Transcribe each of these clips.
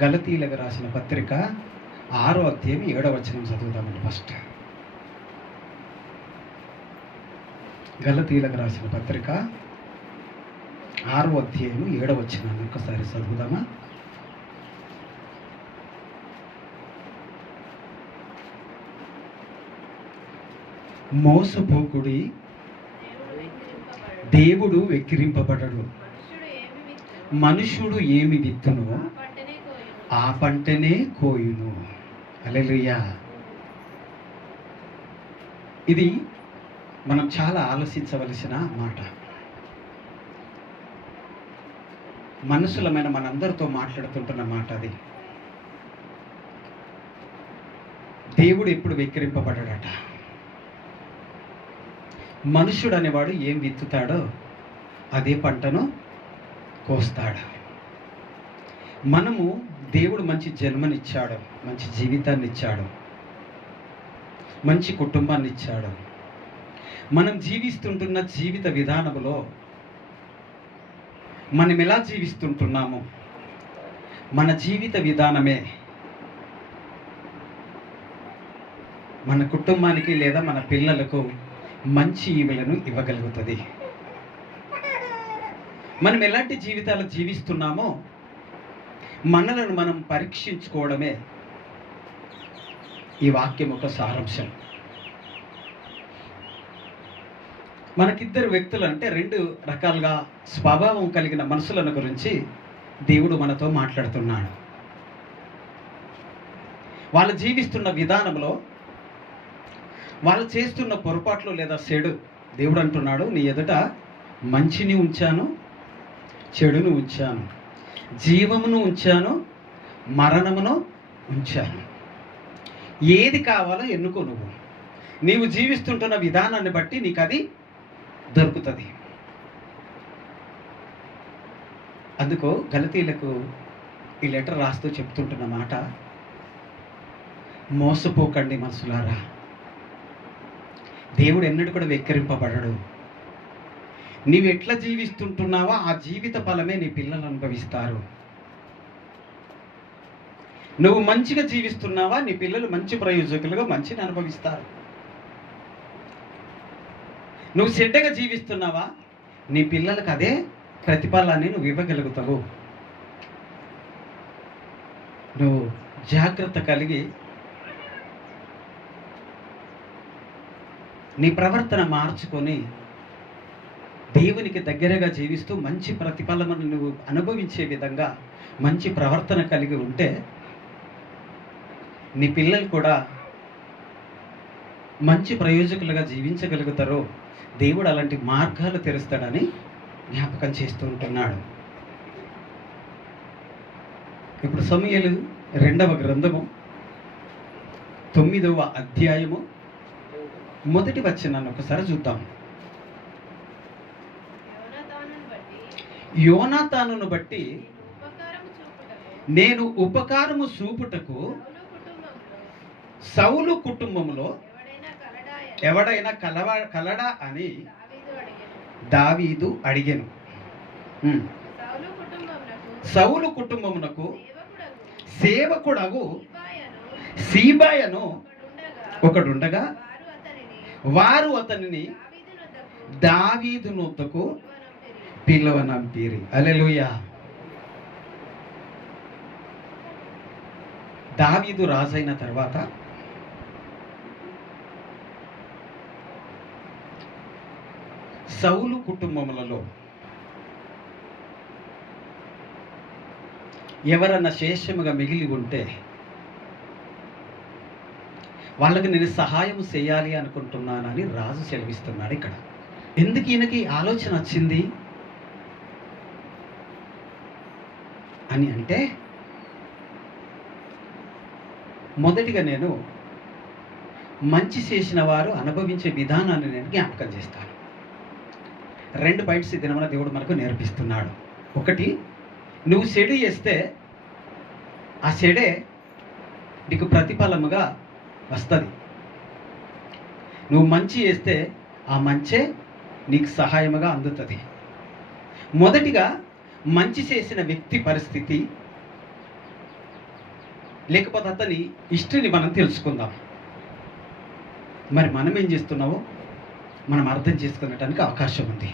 గలతీలకు రాసిన పత్రిక 6వ అధ్యాయం 7వ వచనం చదువుదామండి. ఫస్ట్ గలతీలకు రాసిన పత్రిక 6వ అధ్యాయం 7వ వచనాన్ని ఒకసారి చదువుదామా? మోసపోకుడి, దేవుడు వెక్కిరింపబడడు. మనుషుడు ఏమి విత్తును ఆ పంటనే కోయును. హల్లెలూయా. ఇది మనం చాలా ఆలోచించవలసిన మాట. మనుషులమైన మనందరితో మాట్లాడుతుంటున్న మాట అది. దేవుడు ఎప్పుడు వెక్కిరింపబడడట. మనుషుడు అనేవాడు ఏం విత్తుతాడో అదే పంటను కోస్తాడు. మనము దేవుడు మంచి జన్మనిచ్చాడు, మంచి జీవితాన్ని ఇచ్చాడు, మంచి కుటుంబాన్ని ఇచ్చాడు. మనం జీవిస్తుంటున్న జీవిత విధానంలో మనం ఎలా జీవిస్తుంటున్నాము, మన జీవిత విధానమే మన కుటుంబానికి లేదా మన పిల్లలకు మంచి ఈవులను ఇవ్వగలుగుతుంది. మనం ఎలాంటి జీవితాలు జీవిస్తున్నామో మనలను మనం పరీక్షించుకోవడమే ఈ వాక్యం ఒక సారాంశం. మనకిద్దరు వ్యక్తులు అంటే 2 రకాలుగా స్వభావం కలిగిన మనుషులను గురించి దేవుడు మనతో మాట్లాడుతున్నాడు. వాళ్ళు జీవిస్తున్న విధానంలో వాళ్ళు చేస్తున్న పొరపాట్లు లేదా చెడు దేవుడు అంటున్నాడు, నీ ఎదుట మంచిని ఉంచాను, చెడును ఉంచాను, జీవమును ఉంచాను, మరణమును ఉంచాను. ఏది కావాలో ఎన్నుకో. నీవు జీవిస్తుంటున్న విధానాన్ని బట్టి నీకు అది దొరుకుతుంది. అందుకో గలతీలకు ఈ లెటర్ రాస్తూ చెప్తుంటున్న మాట, మోసపోకండి మనసులారా. దేవుడు ఎన్నడూ కూడా వెక్కిరింపబడడు. నీవు ఎట్లా జీవిస్తుంటున్నావో ఆ జీవిత ఫలమే నీ పిల్లలు అనుభవిస్తారు. నువ్వు మంచిగా జీవిస్తున్నావా, నీ పిల్లలు మంచి ప్రయోజకులుగా మంచిని అనుభవిస్తారు. నువ్వు చెడ్డగా జీవిస్తున్నావా, నీ పిల్లలకు అదే ప్రతిఫలాన్ని నువ్వు ఇవ్వగలుగుతావు. నువ్వు జాగ్రత్త కలిగి నీ ప్రవర్తన మార్చుకొని దేవునికి దగ్గరగా జీవిస్తూ మంచి ప్రతిఫలమును నువ్వు అనుభవించే విధంగా మంచి ప్రవర్తన కలిగి ఉంటే నీ పిల్లలు కూడా మంచి ప్రయోజకులుగా జీవించగలుగుతారు. దేవుడు అలాంటి మార్గాలు తెరుస్తాడని జ్ఞాపకం చేస్తూ ఉంటున్నాడు. ఇప్పుడు సమూయేలు 2వ గ్రంథము 9వ అధ్యాయము 1వ వచనాన్ని ఒకసారి చూద్దాం. యోనాతానును బట్టి నేను ఉపకారము చూపుటకు సౌలు కుటుంబంలో ఎవడైనా కలడా అని దావీదు అడిగెను. సౌలు కుటుంబమునకు సేవకుడగు సీబాయను ఒకడుండగా వారు అతనిని దావీదు నొద్దకు పిలువనంపిరి. హల్లెలూయా. దావీదు రాజైన తర్వాత సౌలు కుటుంబములలో ఎవరన్నా శేషముగా మిగిలి ఉంటే వాళ్ళకి నేను సహాయం చేయాలి అనుకుంటున్నానని రాజు సెలవిస్తున్నాడు. ఇక్కడ ఎందుకు ఈయనకి ఆలోచన వచ్చింది అని అంటే, మొదటిగా నేను మంచి చేసిన వారు అనుభవించే విధానాన్ని నేను జ్ఞాపకం చేస్తాను. 2 పాయింట్స్ ఈ దినమున దేవుడు మనకు నేర్పిస్తున్నాడు. ఒకటి, నువ్వు చెడు చేస్తే ఆ చెడే నీకు ప్రతిఫలముగా వస్తుంది. నువ్వు మంచి చేస్తే ఆ మంచే నీకు సహాయముగా అందుతుంది. మొదటిగా మంచి చేసిన వ్యక్తి పరిస్థితి లేకపోతే అతని హిస్టరీని మనం తెలుసుకుందాం. మరి మనం ఏం చేస్తున్నామో మనం అర్థం చేసుకునేటానికి అవకాశం ఉంది.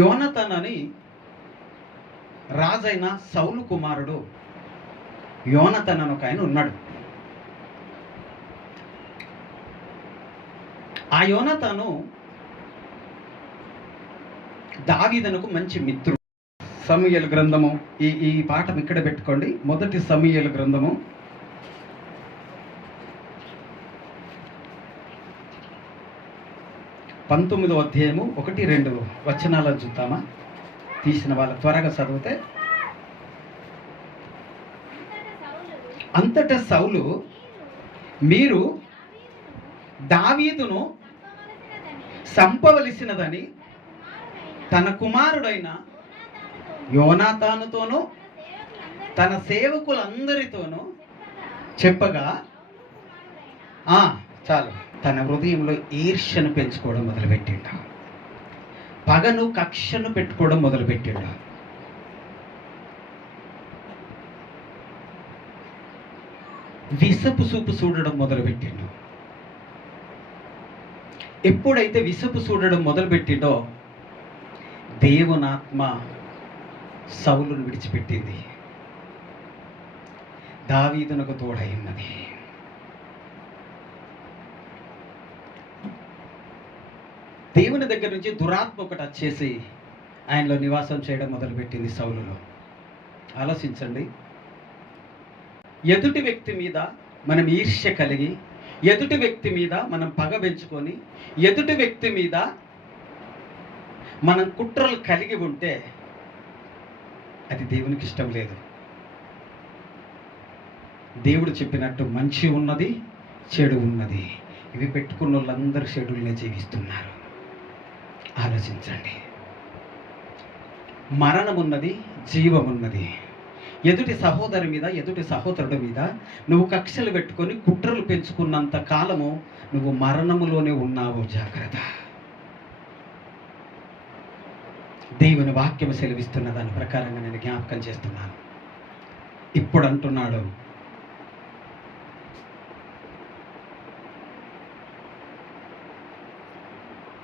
యోనతాన్ అని రాజైన సౌలు కుమారుడు యోనతాన్ అని ఒక ఆయన ఉన్నాడు. ఆ యోనతాను దావీదునకు మంచి మిత్రుడు. సమూయేలు గ్రంథము, ఈ పాఠం ఇక్కడ పెట్టుకోండి. మొదటి సమూయేలు గ్రంథము 19వ అధ్యాయము 1-2 వచనాలను చూద్దామా? తీసిన వాళ్ళ త్వరగా చదివితే. అంతటా సౌలు, మీరు దావీదును సంపవలసినదని తన కుమారుడైన యోనాతానుతోనూ తన సేవకులందరితోనూ చెప్పగా, చాలు, తన హృదయంలో ఈర్ష్యను పెంచుకోవడం మొదలుపెట్టిండు. పగను కక్షను పెట్టుకోవడం మొదలుపెట్టిండు. విసపు చూపు చూడడం మొదలుపెట్టిండు. ఎప్పుడైతే విసపు చూడడం మొదలుపెట్టిండో దేవునాత్మ సౌలును విడిచిపెట్టింది. దావీదునకు తోడైన్నది. దేవుని దగ్గర నుంచి దురాత్మ ఒకటి వచ్చేసి ఆయనలో నివాసం చేయడం మొదలుపెట్టింది సౌలులో. ఆలోచించండి. ఎదుటి వ్యక్తి మీద మనం ఈర్ష్య కలిగి, ఎదుటి వ్యక్తి మీద మనం పగ పెంచుకొని, ఎదుటి వ్యక్తి మీద మనం కుట్రలు కలిగి ఉంటే అది దేవునికి ఇష్టం లేదు. దేవుడు చెప్పినట్టు మంచి ఉన్నది, చెడు ఉన్నది. ఇవి పెట్టుకున్న వాళ్ళందరూ చెడులనే జీవిస్తున్నారు. ఆలోచించండి. మరణం ఉన్నది, జీవం ఉన్నది. ఎదుటి సహోదరి మీద, ఎదుటి సహోదరుడి మీద నువ్వు కక్షలు పెట్టుకొని కుట్రలు పెంచుకున్నంత కాలము నువ్వు మరణములోనే ఉన్నావు. జాగ్రత్త. దేవుని వాక్యం సెలవిస్తున్న దాని ప్రకారంగా నేను జ్ఞాపకం చేస్తున్నాను. ఇప్పుడు అంటున్నాడు,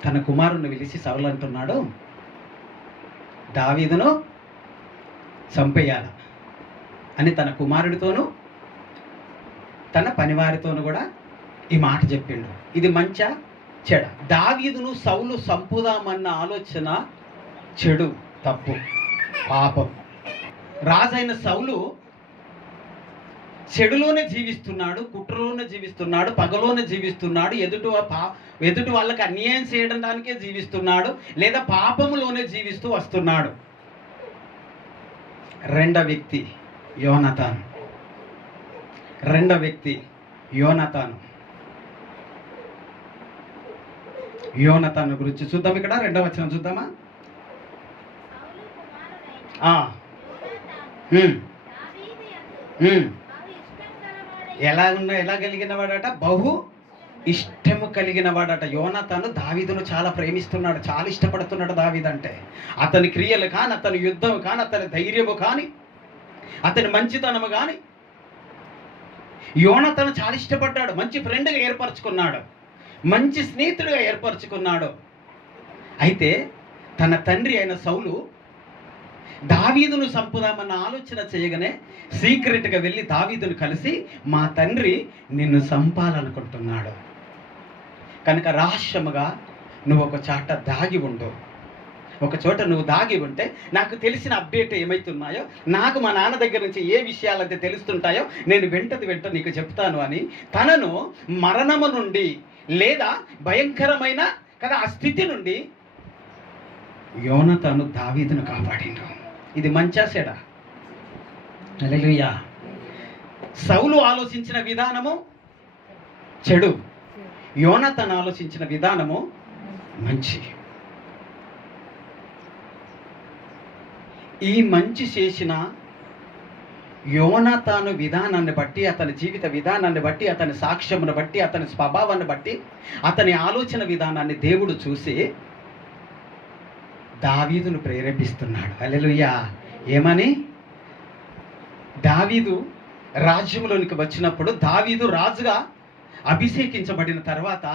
తన కుమారుణ్ణి పిలిచి సౌలు అంటున్నాడు, దావీదును చంపేయాల అని తన కుమారుడితోనూ తన పనివారితోనూ కూడా ఈ మాట చెప్పిండు. ఇది మంచా చెడ? దావీదును సౌలు చంపుదామన్న ఆలోచన చెడు, తప్పు, పాపం. రాజైన సౌలు చెడులోనే జీవిస్తున్నాడు, కుట్రలోనే జీవిస్తున్నాడు, పగలోనే జీవిస్తున్నాడు, ఎదుటి వాళ్ళకి అన్యాయం చేయడానికే జీవిస్తున్నాడు, లేదా పాపములోనే జీవిస్తూ వస్తున్నాడు. రెండో వ్యక్తి యోనతాను. యోనతాను గురించి చూద్దాం. ఇక్కడ 2వ వచనం చూద్దామా? ఎలా కలిగిన వాడట? బహు ఇష్టము కలిగిన వాడట. యోనతాను దావీదును చాలా ప్రేమిస్తున్నాడు, చాలా ఇష్టపడుతున్నాడు. దావీదు అంటే అతని క్రియలు కానీ, అతని యుద్ధం కానీ, అతని ధైర్యము కానీ, అతని మంచితనము కానీ యోనతాను చాలా ఇష్టపడ్డాడు. మంచి ఫ్రెండ్గా ఏర్పరచుకున్నాడు, మంచి స్నేహితుడిగా ఏర్పరచుకున్నాడు. అయితే తన తండ్రి అయిన సౌలు దావీదును చంపుదామన్న ఆలోచన చేయగానే సీక్రెట్గా వెళ్ళి దావీదును కలిసి, మా తండ్రి నిన్ను చంపాలనుకుంటున్నాడు కనుక రహస్యముగా నువ్వు ఒక చోట దాగి ఉండు. ఒక చోట నువ్వు దాగి ఉంటే నాకు తెలిసిన అప్డేట్ ఏమైతున్నాయో, నాకు మా నాన్న దగ్గర నుంచి ఏ విషయాలైతే తెలుస్తుంటాయో నేను వెంట నీకు చెప్తాను అని తనను మరణము నుండి లేదా భయంకరమైన కదా ఆ స్థితి నుండి యోనతాను దావీదును కాపాడిండు. ఇది మంచా చెడా? హల్లెలూయా. సౌలు ఆలోచించిన విధానము చెడు, యోనతాను ఆలోచించిన విధానము మంచి. ఈ మంచి చేసిన యోనతాను విధానాన్ని బట్టి, అతని జీవిత విధానాన్ని బట్టి, అతని సాక్ష్యమును బట్టి, అతని స్వభావాన్ని బట్టి, అతని ఆలోచన విధానాన్ని దేవుడు చూసి దావీదును ప్రేరేపిస్తున్నాడు. హల్లెలూయా. ఏమని? దావీదు రాజ్యంలోనికి వచ్చినప్పుడు, దావీదు రాజుగా అభిషేకించబడిన తర్వాత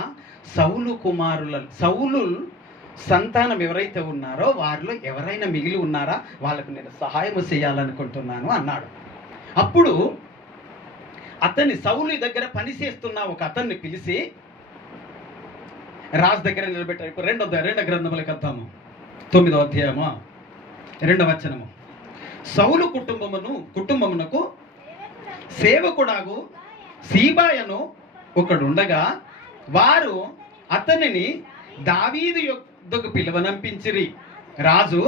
సౌలు సంతానం ఎవరైతే ఉన్నారో వారిలో ఎవరైనా మిగిలి ఉన్నారా, వాళ్ళకు నేను సహాయం చేయాలనుకుంటున్నాను అన్నాడు. అప్పుడు సౌలు దగ్గర పనిచేస్తున్న ఒక అతన్ని పిలిచి రాజు దగ్గర నిలబెట్టారు. ఇప్పుడు రెండో గ్రంథములకు వద్దాము. 9వ అధ్యాయము 2వ వచనము. సౌలు కుటుంబమునకు సేవకుడాగు సీబాయను ఒకడుండగా వారు అతనిని దావీదు యొద్దకు పిలువనంపించిరి. రాజు,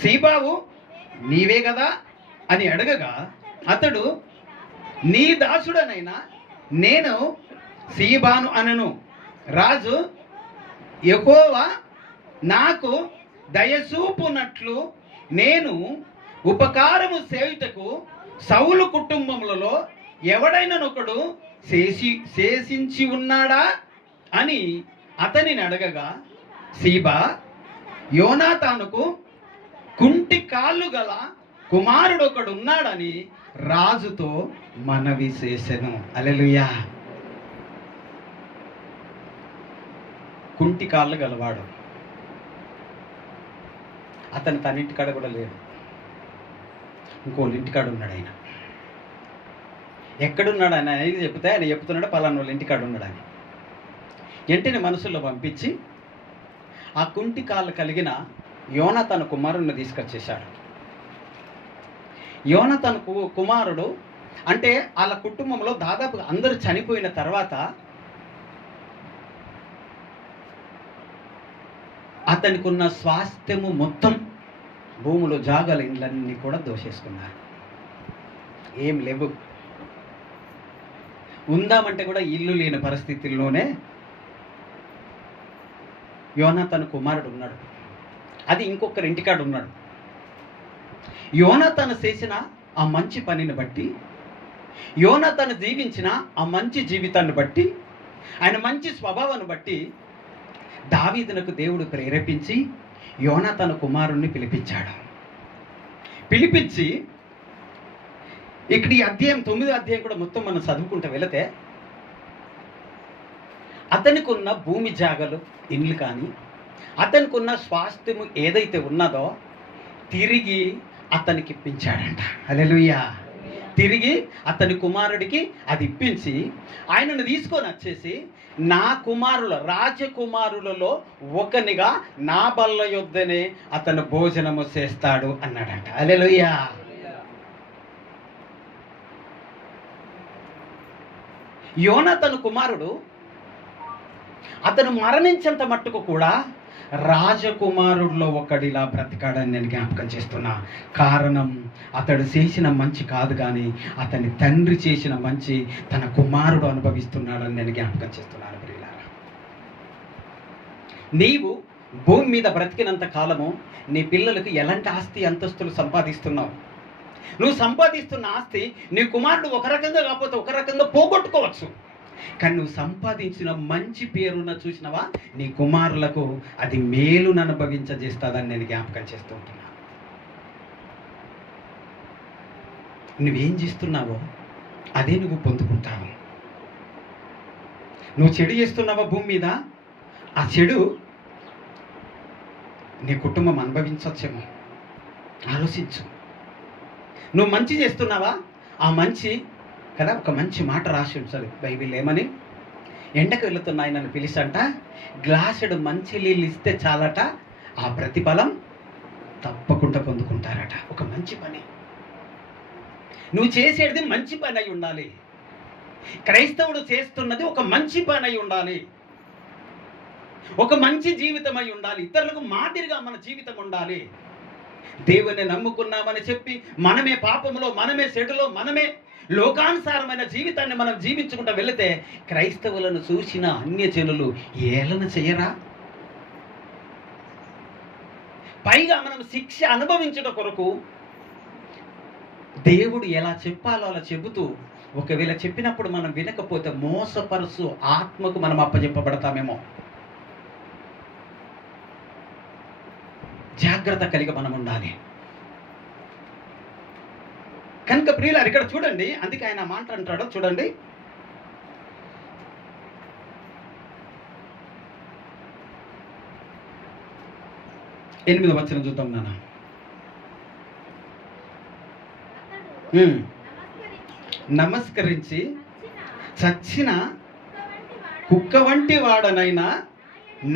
సీబావు నీవే కదా అని అడగగా అతడు, నీ దాసుడనైనా నేను సీబాను అనను. రాజు, యెహోవా నాకు దయచూపునట్లు నేను ఉపకారము చేయుటకు సౌలు కుటుంబములలో ఎవడైననొకడు శేషించి ఉన్నాడా అని అతనిని అడగగా, సీబా యోనాతానుకు కుంటి కాళ్ళు గల కుమారుడు ఒకడు ఉన్నాడని రాజుతో మనవి చేసెను. హల్లెలూయా. కుంటి కాళ్ళు గలవాడు. అతను తన ఇంటికాడ కూడా లేడు, ఇంకోళ్ళ ఇంటికాడ ఉన్నాడు. ఆయన ఎక్కడున్నాడు ఆయన అనేది చెప్తే ఆయన చెప్తున్నాడు పలానా వాళ్ళ ఇంటికాడ ఉన్నాడు అని. వెంటనే మనుషుల్లో పంపించి ఆ కుంటి కాళ్ళు కలిగిన యోనాతాను కుమారుడిని తీసుకొచ్చేశాడు. యోనాతాను కుమారుడు అంటే వాళ్ళ కుటుంబంలో దాదాపు అందరూ చనిపోయిన తర్వాత అతనికి ఉన్న స్వాస్థ్యము మొత్తం, భూములు జాగాలు ఇండ్లన్నీ కూడా దోషేసుకున్నారు. ఏం లేవు, ఉందామంటే కూడా ఇల్లు లేని పరిస్థితుల్లోనే యోనాతాను కుమారుడు ఉన్నాడు. అది ఇంకొకరి ఇంటికాడ ఉన్నాడు. యోనాతాను చేసిన ఆ మంచి పనిని బట్టి, యోనాతాను జీవించిన ఆ మంచి జీవితాన్ని బట్టి, ఆయన మంచి స్వభావాన్ని బట్టి దావీదునకు దేవుడు ప్రేరేపించి యోనాతాను కుమారుణ్ణి పిలిపించాడు. పిలిపించి ఇక్కడ ఈ అధ్యాయం 9వ అధ్యాయం కూడా మొత్తం మనం చదువుకుంటూ వెళితే అతనికి ఉన్న భూమి జాగలు, ఇండ్లు కానీ అతనికి ఉన్న స్వాస్థ్యము ఏదైతే ఉన్నదో తిరిగి అతనికి ఇప్పించాడంట. హల్లెలూయా. తిరిగి అతని కుమారుడికి అది ఇప్పించి ఆయనను తీసుకొని వచ్చేసి, నా రాజకుమారులలో ఒకనిగా నా బల్ల యొద్దనే అతను భోజనము చేస్తాడు అన్నాడంట. హల్లెలూయా. యోనాతాను కుమారుడు అతను మరణించేంత మట్టుకు కూడా రాజకుమారుడిలో ఒకడిలా బ్రతికాడని నేను జ్ఞాపకం చేస్తున్నా. కారణం అతడు చేసిన మంచి కాదు, కానీ అతని తండ్రి చేసిన మంచి తన కుమారుడు అనుభవిస్తున్నాడని నేను జ్ఞాపకం చేస్తున్నాను. ప్రియులారా, నీవు భూమి మీద బ్రతికినంత కాలము నీ పిల్లలకు ఎలాంటి ఆస్తి అంతస్తులు సంపాదిస్తున్నావు? నువ్వు సంపాదిస్తున్న ఆస్తి నీ కుమారుడు ఒక రకంగా కాకపోతే ఒక రకంగా పోగొట్టుకోవచ్చు, కానీ నువ్వు సంపాదించిన మంచి పేరున్న చూసినవా నీ కుమారులకు అది మేలును అనుభవించజేస్తుందని నేను జ్ఞాపకం చేస్తూ ఉంటున్నా. నువ్వేం చేస్తున్నావో అదే నువ్వు పొందుకుంటావు. నువ్వు చెడు చేస్తున్నావా భూమి మీద, ఆ చెడు నీ కుటుంబం అనుభవించవచ్చేమో. ఆలోచించు. నువ్వు మంచి చేస్తున్నావా, ఆ మంచి కదా ఒక మంచి మాట రాసి ఉంటుంది బైబిల్. ఏమని? ఎండకు వెళుతున్న ఆయనను పిలిచంట, గ్లాసుడు మంచి నీళ్ళు ఇస్తే చాలట, ఆ ప్రతిఫలం తప్పకుండా పొందుకుంటారట. ఒక మంచి పని నువ్వు చేసేది మంచి పని అయి ఉండాలి. క్రైస్తవుడు చేస్తున్నది ఒక మంచి పని అయి ఉండాలి, ఒక మంచి జీవితం అయి ఉండాలి. ఇతరులకు మాదిరిగా మన జీవితం ఉండాలి. దేవుని నమ్ముకున్నామని చెప్పి మనమే పాపంలో, మనమే చెడులో, మనమే లోకానుసారమైన జీవితాన్ని మనం జీవించుకుంటూ వెళితే క్రైస్తవులను చూసిన అన్యజనులు ఏలన చేయరా? పైగా మనం శిక్ష అనుభవించడం కొరకు దేవుడు ఎలా చెప్పాలో అలా చెబుతూ, ఒకవేళ చెప్పినప్పుడు మనం వినకపోతే మోసపరుసు ఆత్మకు మనం అప్పచెప్పబడతామేమో. జాగ్రత్త కలిగి మనం ఉండాలి. కనుక ప్రియులారు ఇక్కడ చూడండి, అందుకే ఆయన మాట అంటాడు చూడండి. ఎనిమిదవ వచనం చూద్దాం నాన్న. నమస్కరించి చచ్చిన కుక్క వంటి వాడనైనా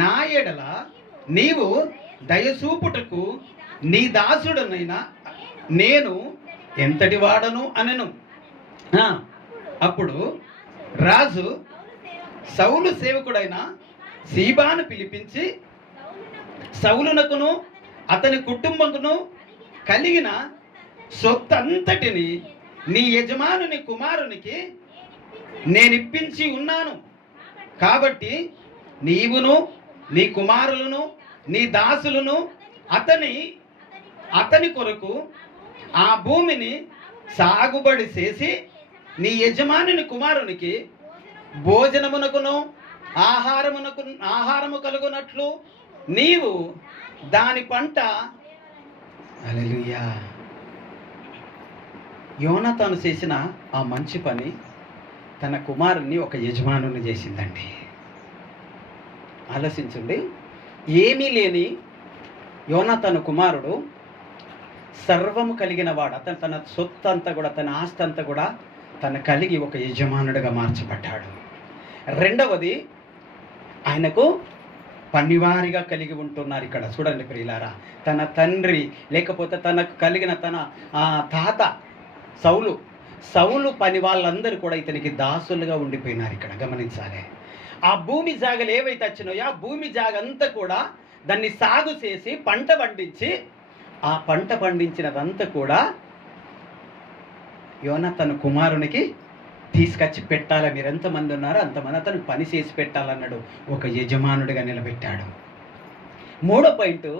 నా ఎడల నీవు దయసూపుటకు నీ దాసుడనైనా నేను ఎంతటి వాడను అనెను. అప్పుడు రాజు సౌలు సేవకుడైన సీబాను పిలిపించి సౌలునకును అతని కుటుంబమును కలిగిన సొత్తంతటిని నీ యజమానుని కుమారునికి నేనిప్పించి ఉన్నాను. కాబట్టి నీవును నీ కుమారులను నీ దాసులను అతని కొరకు ఆ భూమిని సాగుబడి చేసి నీ యజమానుని కుమారునికి భోజనమునకును ఆహారము కలుగునట్లు నీవు దాని పంట. హల్లెలూయా. యోనాతాను చేసిన ఆ మంచి పని తన కుమారుణ్ణి ఒక యజమానుని చేసిందండి. ఆలోచించండి, ఏమీ లేని యోనాతాను కుమారుడు సర్వము కలిగిన వాడు. అతను తన సొత్తు అంతా కూడా, తన ఆస్తి అంతా కూడా తన కలిగి ఒక యజమానుడిగా మార్చబడ్డాడు. రెండవది, ఆయనకు పనివారిగా కలిగి ఉంటున్నారు. ఇక్కడ చూడండి ప్రియులారా, తన తండ్రి లేకపోతే తనకు కలిగిన తన తాత సౌలు పని వాళ్ళందరూ కూడా ఇతనికి దాసులుగా ఉండిపోయినారు. ఇక్కడ గమనించాలి. ఆ భూమి జాగలు ఏవైతే వచ్చినాయో ఆ భూమి జాగ అంతా కూడా దాన్ని సాగు చేసి పంట పండించి ఆ పంట పండించినదంతా కూడా యోనాతాను కుమారునికి తీసుకొచ్చి పెట్టాలి. మీరు ఎంతమంది ఉన్నారో అంతమంది అతను పని చేసి పెట్టాలన్నాడు. ఒక యజమానుడిగా నిలబెట్టాడు. మూడో పాయింట్,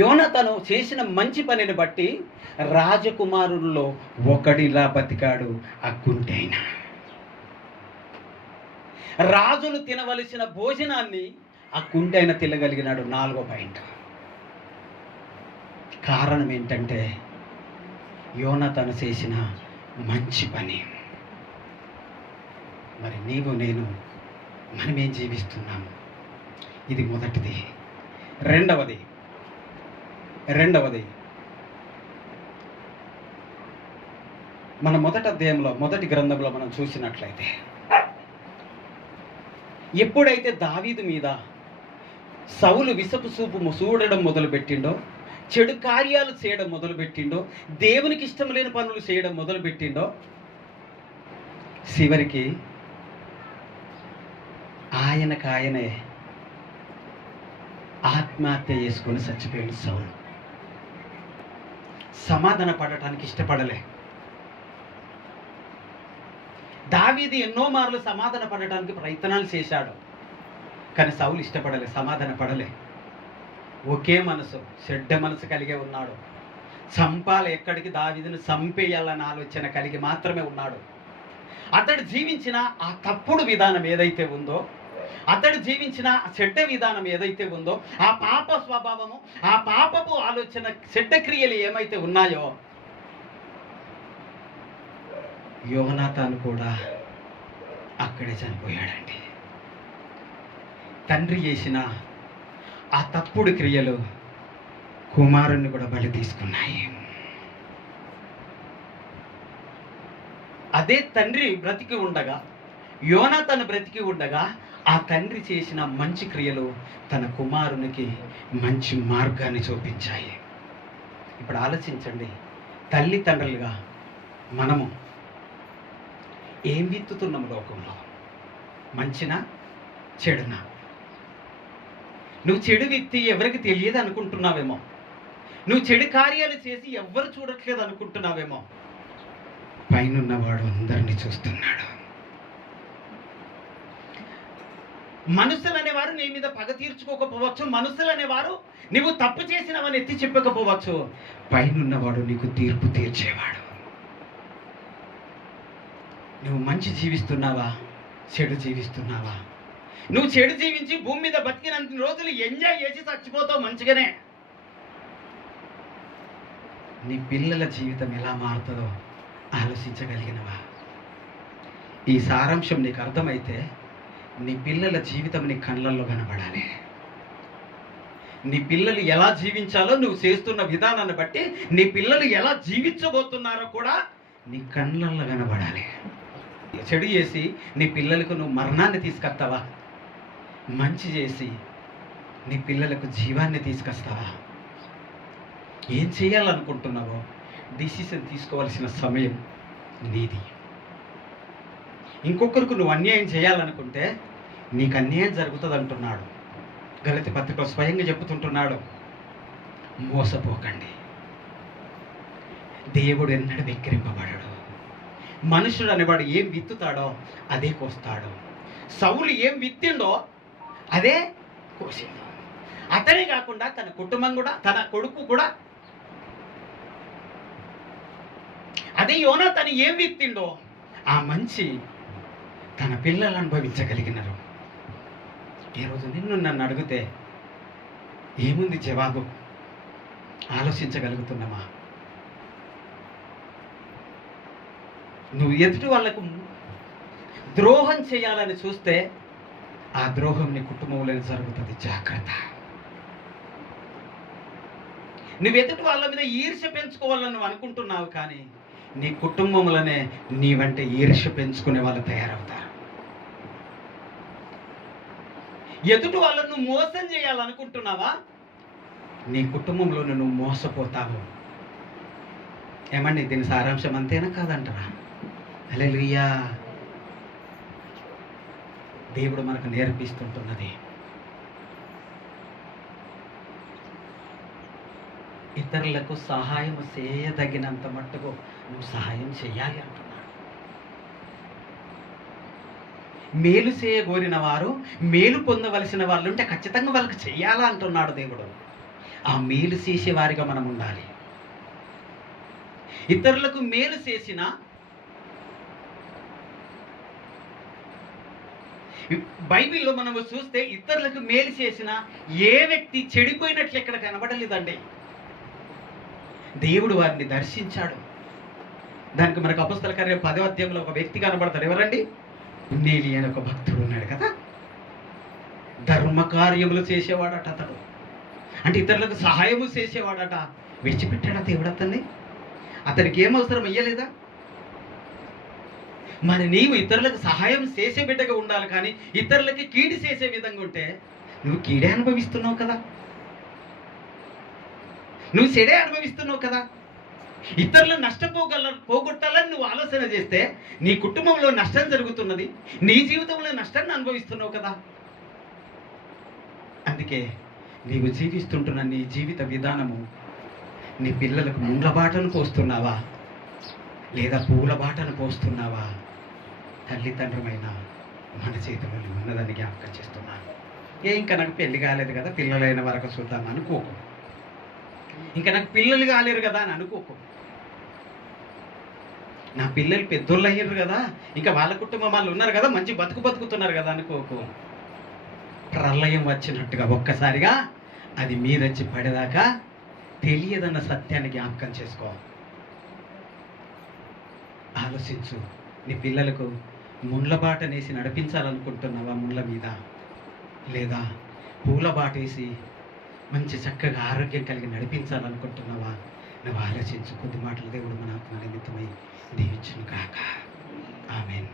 యోనాతాను చేసిన మంచి పనిని బట్టి రాజకుమారుల్లో ఒకడిలా బతికాడు. ఆ కుంటైన రాజులు తినవలసిన భోజనాన్ని ఆ కుంటైన తినగలిగినాడు. నాలుగో పాయింట్, కారణం ఏంటంటే యోనాతాను చేసిన మంచి పని. మరి నీవు నేను మనమేం జీవిస్తున్నాము? ఇది మొదటిది. రెండవది మన మొదటి అధ్యాయంలో మొదటి గ్రంథంలో మనం చూసినట్లయితే ఎప్పుడైతే దావీదు మీద సౌలు విసపు చూపు చూడడం మొదలుపెట్టిండో, చెడు కార్యాలు చేయడం మొదలుపెట్టిండో, దేవునికి ఇష్టం లేని పనులు చేయడం మొదలుపెట్టిండో, చివరికి ఆయనే ఆత్మహత్య చేసుకొని చచ్చిపోయాడు సౌలు. సమాధాన పడటానికి ఇష్టపడలే. దావీదు ఎన్నో మార్లు సమాధాన పడటానికి ప్రయత్నాలు చేశాడు, కానీ సౌలు ఇష్టపడలే, సమాధాన పడలే. ఒకే మనసు, చెడ్డ మనసు కలిగే ఉన్నాడు. చంపాలి, ఎక్కడికి దావీదును చంపేయాలన్న ఆలోచన కలిగి మాత్రమే ఉన్నాడు. అతడు జీవించిన ఆ తప్పుడు విధానం ఏదైతే ఉందో, అతడు జీవించిన చెడ్డ విధానం ఏదైతే ఉందో, ఆ పాప స్వభావము, ఆ పాపపు ఆలోచన, చెడ్డ క్రియలు ఏమైతే ఉన్నాయో, యోనాతాను కూడా అక్కడే చనిపోయాడండి. తండ్రి చేసిన ఆ తప్పుడు క్రియలు కుమారుణ్ణి కూడా బలి తీసుకున్నాయి. అదే తండ్రి బ్రతికి ఉండగా, యోనాతాను బ్రతికి ఉండగా, ఆ తండ్రి చేసిన మంచి క్రియలు తన కుమారునికి మంచి మార్గాన్ని చూపించాయి. ఇప్పుడు ఆలోచించండి, తల్లిదండ్రులుగా మనము ఏం విత్తుతున్నాము లోకంలో? మంచినా చెడునా? నువ్వు చెడు విత్తి ఎవరికి తెలియదు అనుకుంటున్నావేమో, నువ్వు చెడు కార్యాలు చేసి ఎవ్వరు చూడట్లేదు అనుకుంటున్నావేమో. పైనున్నవాడు అందరినీ చూస్తున్నాడు. మనుషులు అనేవారు నీ మీద పగ తీర్చుకోకపోవచ్చు, మనుషులు అనేవారు నువ్వు తప్పు చేసినవని ఎత్తి చెప్పకపోవచ్చు. పైనున్నవాడు నీకు తీర్పు తీర్చేవాడు. నువ్వు మంచి జీవిస్తున్నావా, చెడు జీవిస్తున్నావా? నువ్వు చెడు జీవించి భూమి మీద బతికినంత రోజులు ఎంజాయ్ చేసి చచ్చిపోతావు మంచిగానే. నీ పిల్లల జీవితం ఎలా మారుతుందో ఆలోచించగలిగినవా? ఈ సారాంశం నీకు అర్థమైతే నీ పిల్లల జీవితం నీ కళ్ళల్లో కనబడాలి. నీ పిల్లలు ఎలా జీవించాలో నువ్వు చేస్తున్న విధానాన్ని బట్టి నీ పిల్లలు ఎలా జీవించబోతున్నారో కూడా నీ కళ్ళల్లో కనబడాలి. చెడు చేసి నీ పిల్లలకు నువ్వు మరణాన్ని తీసుకొస్తావా? మంచి చేసి నీ పిల్లలకు జీవాన్ని తీసుకొస్తావా? ఏం చేయాలనుకుంటున్నావో డిసిషన్ తీసుకోవాల్సిన సమయం నీది. ఇంకొకరికి నువ్వు అన్యాయం చేయాలనుకుంటే నీకు అన్యాయం జరుగుతుంది అంటున్నాడు. గలతీ పత్రికలో స్వయంగా చెప్పుతుంటున్నాడు, మోసపోకండి. దేవుడు ఎన్నడూ వెక్కిరింపబడడు. మనుషుడు అనేవాడు ఏం విత్తుతాడో అదే కోస్తాడు. సౌలు ఏం విత్తిండో అదే కోసిండు. అతనే కాకుండా తన కుటుంబం కూడా, తన కొడుకు కూడా అదే. యోనా తను ఏం విత్తిండో ఆ మంచి తన పిల్లలు అనుభవించగలిగినారు. ఈరోజు నిన్ను నన్ను అడిగితే ఏముంది జవాబు? ఆలోచించగలుగుతున్నామా? నువ్వు ఎదుటి వాళ్ళకు ద్రోహం చేయాలని చూస్తే ఆ ద్రోహం నీ కుటుంబంలోనే జరుగుతుంది. జాగ్రత్త. నువ్వు ఎదుటి వాళ్ళ మీద ఈర్ష్య పెంచుకోవాలని నువ్వు అనుకుంటున్నావు, కానీ నీ కుటుంబంలోనే నీవంటే ఈర్ష్య పెంచుకునే వాళ్ళు తయారవుతారు. ఎదుటి వాళ్ళను నువ్వు మోసం చేయాలనుకుంటున్నావా? నీ కుటుంబంలో నువ్వు మోసపోతావు. ఏమండి, దీని సారాంశం అంతేనా కాదంటారా? హల్లెలూయా. దేవుడు మనకు నేర్పిస్తుంటున్నది, ఇతరులకు సహాయం చేయదగినంత మట్టుకు నువ్వు సహాయం చేయాలి అంటున్నాడు. మేలు చేయగోరిన వారు, మేలు పొందవలసిన వాళ్ళు ఉంటే ఖచ్చితంగా వాళ్ళకి చెయ్యాలా అంటున్నాడు దేవుడు. ఆ మేలు చేసే వారిగా మనం ఉండాలి. ఇతరులకు మేలు చేసిన బైబిల్లో మనము చూస్తే ఇతరులకు మేలు చేసిన ఏ వ్యక్తి చెడిపోయినట్లు ఎక్కడ కనబడలేదండి. దేవుడు వారిని దర్శించాడు. దానికి మనకు అపొస్తలుల కార్యాలు 10వ అధ్యాయంలో ఒక వ్యక్తి కనబడతాడు. ఎవరండి? నేలి అని ఒక భక్తుడు ఉన్నాడు కదా. ధర్మకార్యములు చేసేవాడట అతడు. అంటే ఇతరులకు సహాయము చేసేవాడట. విడిచిపెట్టాడా దేవుడు అతన్ని? అతనికి ఏం అవసరం అయ్యలేదా? మరి నీవు ఇతరులకు సహాయం చేసే బిడ్డగా ఉండాలి, కానీ ఇతరులకి కీడు చేసే విధంగా ఉంటే నువ్వు కీడే అనుభవిస్తున్నావు కదా, నువ్వు చెడే అనుభవిస్తున్నావు కదా. ఇతరులను పోగొట్టాలని నువ్వు ఆలోచన చేస్తే నీ కుటుంబంలో నష్టం జరుగుతున్నది, నీ జీవితంలో నష్టాన్ని అనుభవిస్తున్నావు కదా. అందుకే నీవు జీవిస్తుంటున్న నీ జీవిత విధానము నీ పిల్లలకు ముండ్ల బాటను పోస్తున్నావా లేదా పూల బాటను పోస్తున్నావా? తల్లిదండ్రులైన మన చేతిలో ఉన్నదని జ్ఞాపకం చేస్తున్నాను. ఇంకా నాకు పెళ్లి కాలేదు కదా, పిల్లలైన వరకు చూద్దాం అనుకోకు. ఇంకా నాకు పిల్లలు కాలేరు కదా అని అనుకోకు. నా పిల్లలు పెద్దోళ్ళు అయ్యారు కదా, ఇంకా వాళ్ళ కుటుంబం వాళ్ళు ఉన్నారు కదా, మంచి బతుకుతున్నారు కదా అనుకోకు. ప్రళయం వచ్చినట్టుగా ఒక్కసారిగా అది మీదొచ్చి పడేదాకా తెలియదన్న సత్యాన్ని జ్ఞాపకం చేసుకో. ఆలోచించు. నీ పిల్లలకు ముండ్ల బాటనేసి నడిపించాలనుకుంటున్నావా ముళ్ళ మీద, లేదా పూల బాటేసి మంచి చక్కగా ఆరోగ్యం కలిగి నడిపించాలనుకుంటున్నావా? నువ్వు ఆలోచించు. కొద్ది మాటలు దేవుడు మన ఆత్మ నిమిత్తమై దీవించును కాక. ఆమేన్.